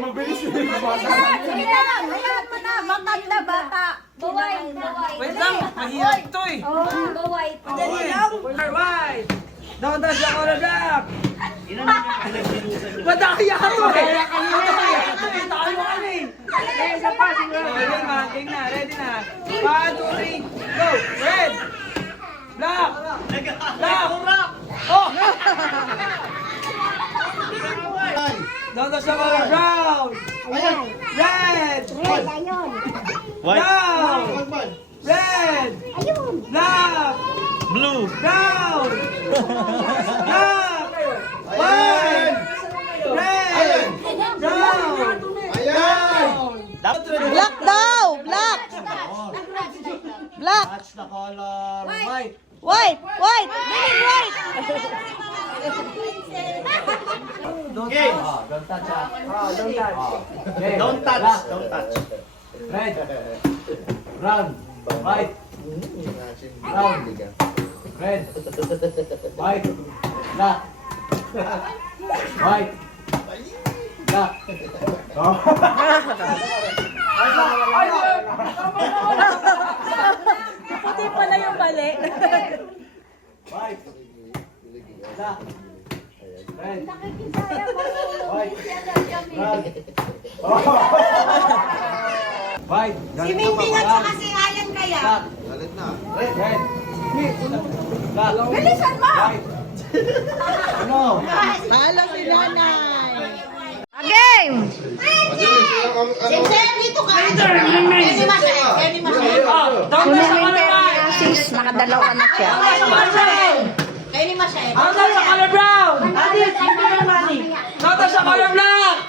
Mabilis yun. Sige na, hayaan mo na. Matanda bata. White. Wait lang, mahirap to eh. White. Madali lang. White! Don't touch the color black! Madaya ka to eh! Madaya ka to eh! Tayo ka na eh! Ready na, king na, ready na. 1, 2, 3, go! Red! Black! Black! Oh! Don't touch the color brown! Red! Brown! Red! Black! Blue. Brown! Black! White! Red! Brown! Brown! Black daw. Black. Black. Touch the color white. White. White. Meaning white. Okay. Don't touch. Don't touch. Okay. Don't touch. Don't touch. Red. Brown. White. Brown. Red. White. Black. White. Black. Puti pala yung mali. White. Black. Red. White. Brown. White. Si Mingming at saka si Ayan kaya. Black. Red. Black. Bilisan mo. White. Ano? Hala si nanay. Game! Sincere, dito ka. Pwede masaya. Pwede masaya. Sis, nakadalawa na siya. Pwede masaya. Don't touch the color brown! Don't touch the color black!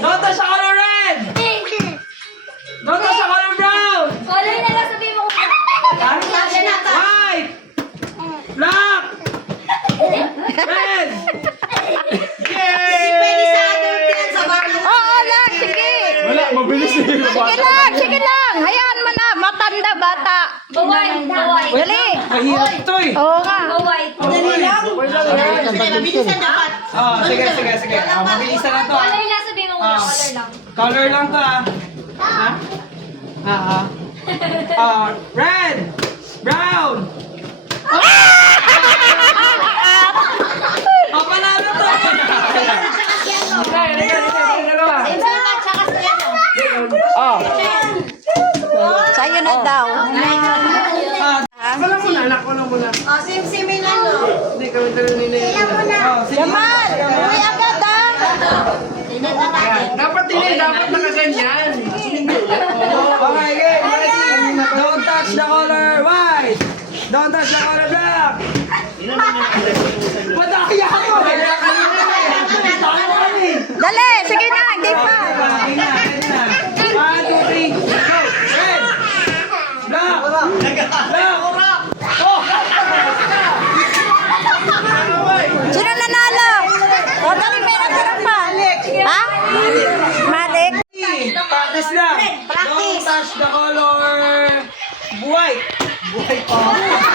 Don't touch the color red! Don't touch the color brown! Color na lang sabihin mo ko. White! Black! Red! Pwede sa adult yan sa bata. Oo lang, sige. Wala, mabilis eh. Sige lang. Hayaan mo na. Matanda bata. White. Dali. Mahirap to eh. Oo nga. White. Dali lang. Mabilisan dapat. Sige. Mabilisan na to. Color lang sabihin mo ko. Color lang. Color lang to red! Brown! Panalo to! Sa'yo na daw. Wala muna, anak ko lang muna. Sim-simin lang, no? Hindi kami talaga nila. Yaman! Uy, agad, ah! Dapat nakaganyan. Okay, game. Ready? Don't touch the color white. Don't touch the color black. Madaya ka to. Dali, sige na, hindi pa. Ready na. 1, 2, 3, go. Red. Black. Black. Oh. Sino nanalo? O, dali, may natarang pa. Ha? Malik? Practice lang. Don't touch the color white. White.